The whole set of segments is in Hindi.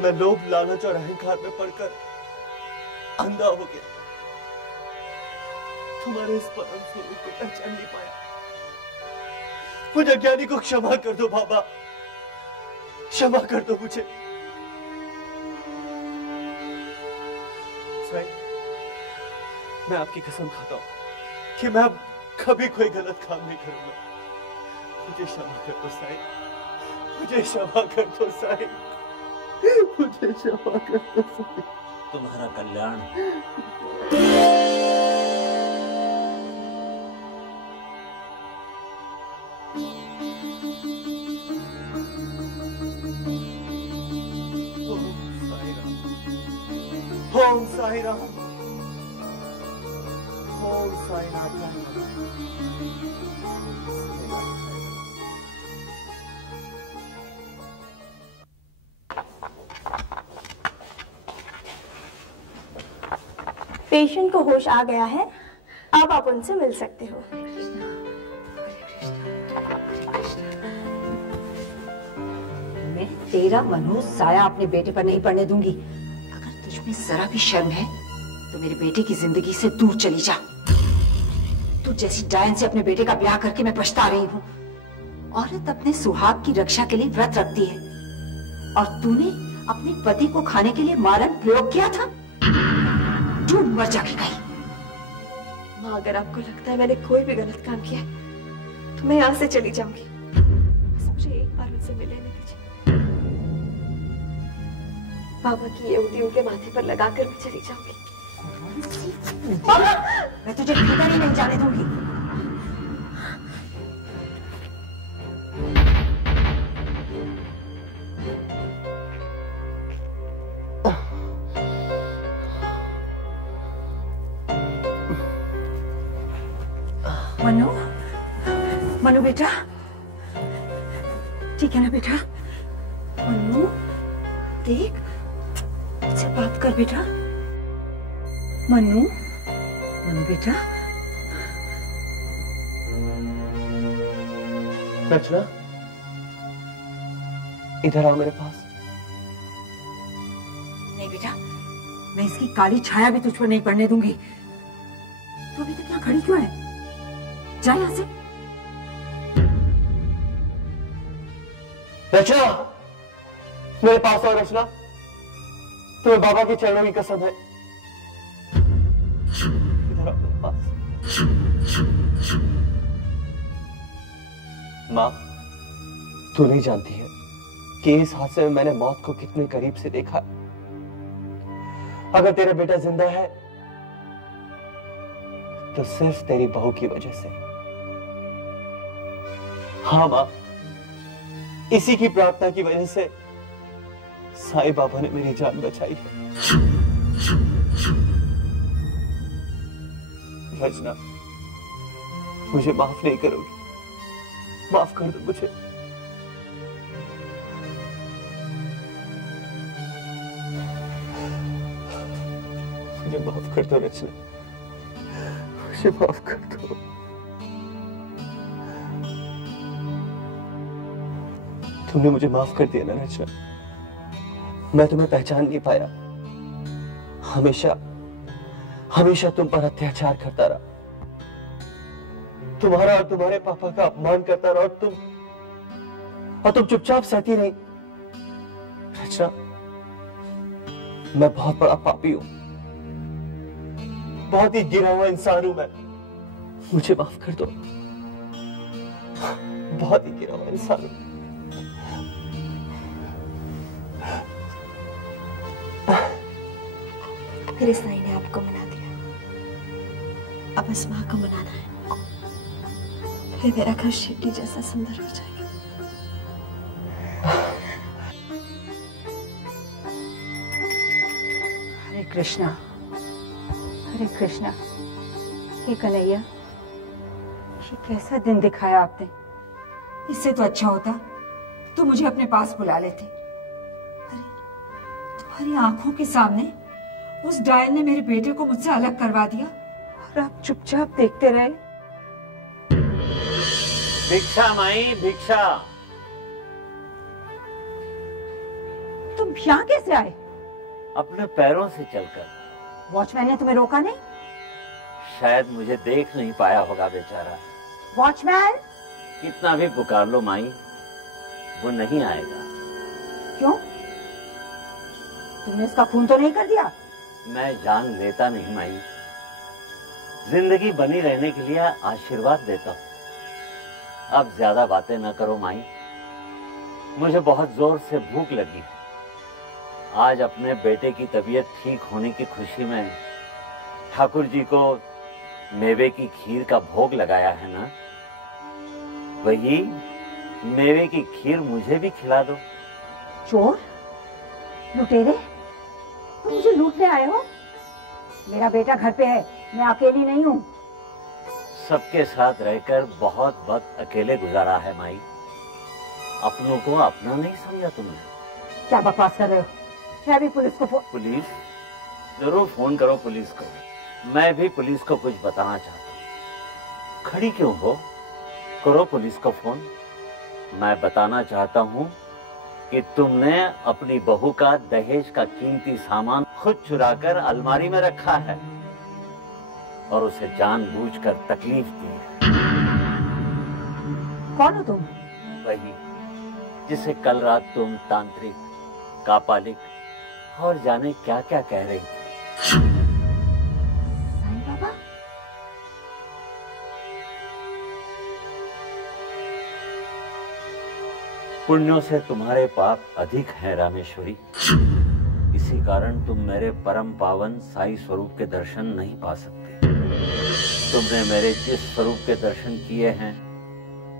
मैं लोभ, लालच और अहंकार में पड़कर अंधा हो गया। तुम्हारे इस परम स्वरूप को पहचान नहीं पाया। मुझे अज्ञानी को क्षमा कर दो बाबा, क्षमा कर दो मुझे। साईं, मैं आपकी कसम खाता हूं कि मैं अब कभी कोई गलत काम नहीं करूंगा। मुझे क्षमा कर दो साईं, मुझे क्षमा कर दो साईं, मुझे क्षमा कर दो साईं। तुम्हारा कल्याण। ओम साई राम, ओम साई नाथ। पेशेंट को होश आ गया है, अब आप उनसे मिल सकते हो। मैं तेरा मनोज साया अपने बेटे पर नहीं पड़ने दूंगी। तुझमें जरा भी शर्म है तो मेरे बेटे की जिंदगी से दूर चली जा। तू जैसी डायन से अपने बेटे का ब्याह करके मैं पछता रही हूँ। औरत अपने सुहाग की रक्षा के लिए व्रत रखती है और तूने अपने पति को खाने के लिए मारण प्रयोग किया था। तू मर जाके गई। माँ, अगर आपको लगता है मैंने कोई भी गलत काम किया है तो मैं यहाँ से चली जाऊंगी। बस मुझे एक बार उनसे मिलने दीजिए। बाबा की ये उंगली उनके माथे पर लगाकर मैं चली जाऊंगी। मैं तुझे भीतर ही नहीं जाने दूंगी। मनु, मनु बेटा, ठीक है ना बेटा? मनु, देख, मुझसे बात कर बेटा। मनु, मनु बेटा। रचना, इधर आओ मेरे पास। नहीं बेटा, मैं इसकी काली छाया भी तुझ पर नहीं पड़ने दूंगी। तू अभी तक यहाँ खड़ी क्यों है? जा यहाँ से। रचना, मेरे पास आओ रचना, तुम्हें बाबा के चरणों की कसम है। इधर आओ मेरे पास। माँ, तू नहीं जानती है कि इस हादसे में मैंने मौत को कितने करीब से देखा। अगर तेरा बेटा जिंदा है तो सिर्फ तेरी बहू की वजह से। हाँ मां, इसी की प्रार्थना की वजह से साईं बाबा ने मेरी जान बचाई है। रचना, मुझे माफ नहीं करोगी? माफ कर दो मुझे। मुझे माफ कर दो रचना, मुझे माफ कर दो। तुमने मुझे माफ कर दिया ना रचना। मैं तुम्हें पहचान नहीं पाया। हमेशा हमेशा तुम पर अत्याचार करता रहा, तुम्हारा और तुम्हारे पापा का अपमान करता रहा, और तुम चुपचाप सहती रही। रचना, मैं बहुत बड़ा पापी हूं, बहुत ही गिरा हुआ इंसान हूं मैं। मुझे माफ कर दो। बहुत ही गिरा हुआ इंसान हूं। मेरे साईं ने आपको मना दिया, अब बस माँ को मनाना है, फिर मेरा घर शिवजी जैसा सुंदर हो जाएगा। हरे कृष्णा, हरे कृष्णा। हे कन्हैया, ये कैसा दिन दिखाया आपने। इससे तो अच्छा होता तो मुझे अपने पास बुला लेते। अरे, तुम्हारी आंखों के सामने उस डायन ने मेरे बेटे को मुझसे अलग करवा दिया और आप चुपचाप देखते रहे। भिक्षा माई भिक्षा। तुम यहाँ कैसे आए? अपने पैरों से चलकर। वॉचमैन ने तुम्हें रोका नहीं? शायद मुझे देख नहीं पाया होगा बेचारा। वॉचमैन! कितना भी पुकार लो माई, वो नहीं आएगा। क्यों? तुमने इसका खून तो नहीं कर दिया? मैं जान लेता नहीं माई, जिंदगी बनी रहने के लिए आशीर्वाद देता हूँ। अब ज्यादा बातें न करो माई, मुझे बहुत जोर से भूख लगी है। आज अपने बेटे की तबीयत ठीक होने की खुशी में ठाकुर जी को मेवे की खीर का भोग लगाया है ना, वही मेवे की खीर मुझे भी खिला दो। चोर, लुटेरे, तुम मुझे लूटने आए हो? मेरा बेटा घर पे है, मैं अकेली नहीं हूँ। सबके साथ रहकर बहुत वक्त अकेले गुजारा है माई, अपनों को अपना नहीं समझा तुमने। क्या बकवास कर रहे हो? मैं भी पुलिस को पुलिस? जरूर फोन करो पुलिस को, मैं भी पुलिस को कुछ बताना चाहता हूँ। खड़ी क्यों हो, करो पुलिस को फोन। मैं बताना चाहता हूँ कि तुमने अपनी बहू का दहेज का कीमती सामान खुद चुराकर अलमारी में रखा है और उसे जानबूझकर तकलीफ दी है। कौन हो तुम? वही जिसे कल रात तुम तांत्रिक, कापालिक और जाने क्या क्या कह रही थी। साईं बाबा? पुण्यों से तुम्हारे पाप अधिक हैं रामेश्वरी, इसी कारण तुम मेरे परम पावन साई स्वरूप के दर्शन नहीं पा सकते। तुमने मेरे जिस स्वरूप के दर्शन किए हैं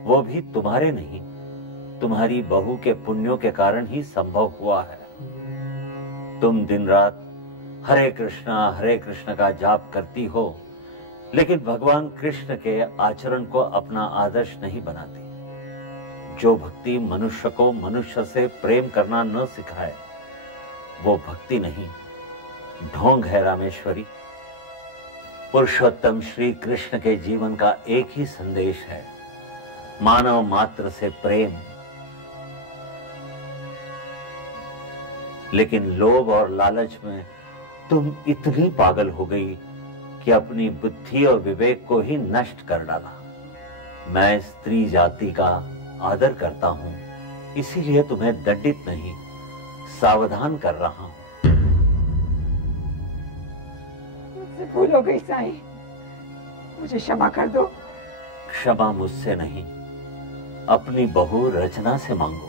वो भी तुम्हारे नहीं, तुम्हारी बहू के पुण्यों के कारण ही संभव हुआ है। तुम दिन रात हरे कृष्णा का जाप करती हो, लेकिन भगवान कृष्ण के आचरण को अपना आदर्श नहीं बनाती। जो भक्ति मनुष्य को मनुष्य से प्रेम करना न सिखाए वो भक्ति नहीं, ढोंग है रामेश्वरी। पुरुषोत्तम श्री कृष्ण के जीवन का एक ही संदेश है, मानव मात्र से प्रेम। लेकिन लोभ और लालच में तुम इतनी पागल हो गई कि अपनी बुद्धि और विवेक को ही नष्ट कर डाला। मैं स्त्री जाति का आदर करता हूं, इसीलिए तुम्हें दंडित नहीं सावधान कर रहा हूं। मुझसे भूल हो गई साईं, मुझे क्षमा कर दो। क्षमा मुझसे नहीं, अपनी बहू रचना से मांगो,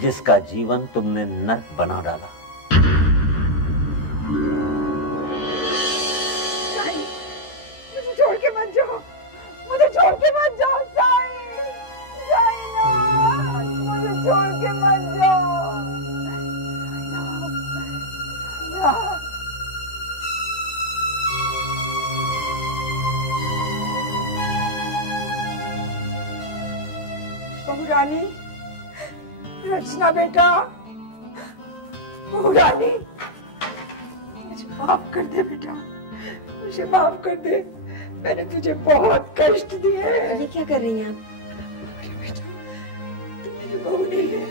जिसका जीवन तुमने नर्क बना डाला। साईं, मुझे छोड़ के मत जाओ, मुझे छोड़ के मत जाओ साईं, साईं मुझे छोड़ के मत जाओ। बहू रानी, रचना बेटा, बहू रानी, मुझे माफ कर दे बेटा, मुझे माफ कर दे, मैंने तुझे बहुत कष्ट दिए हैं। ये क्या कर रही हैं आप? बेटा, तू मेरी बहू नहीं है,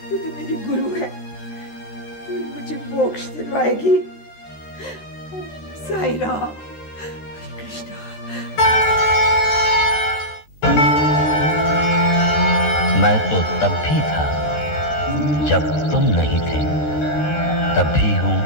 तू तो मेरी गुरु है, तू मुझे मोक्ष दिलवाएगी। साईं राम, कृष्णा। मैं तो तब भी था जब तुम नहीं थे, तब भी हूँ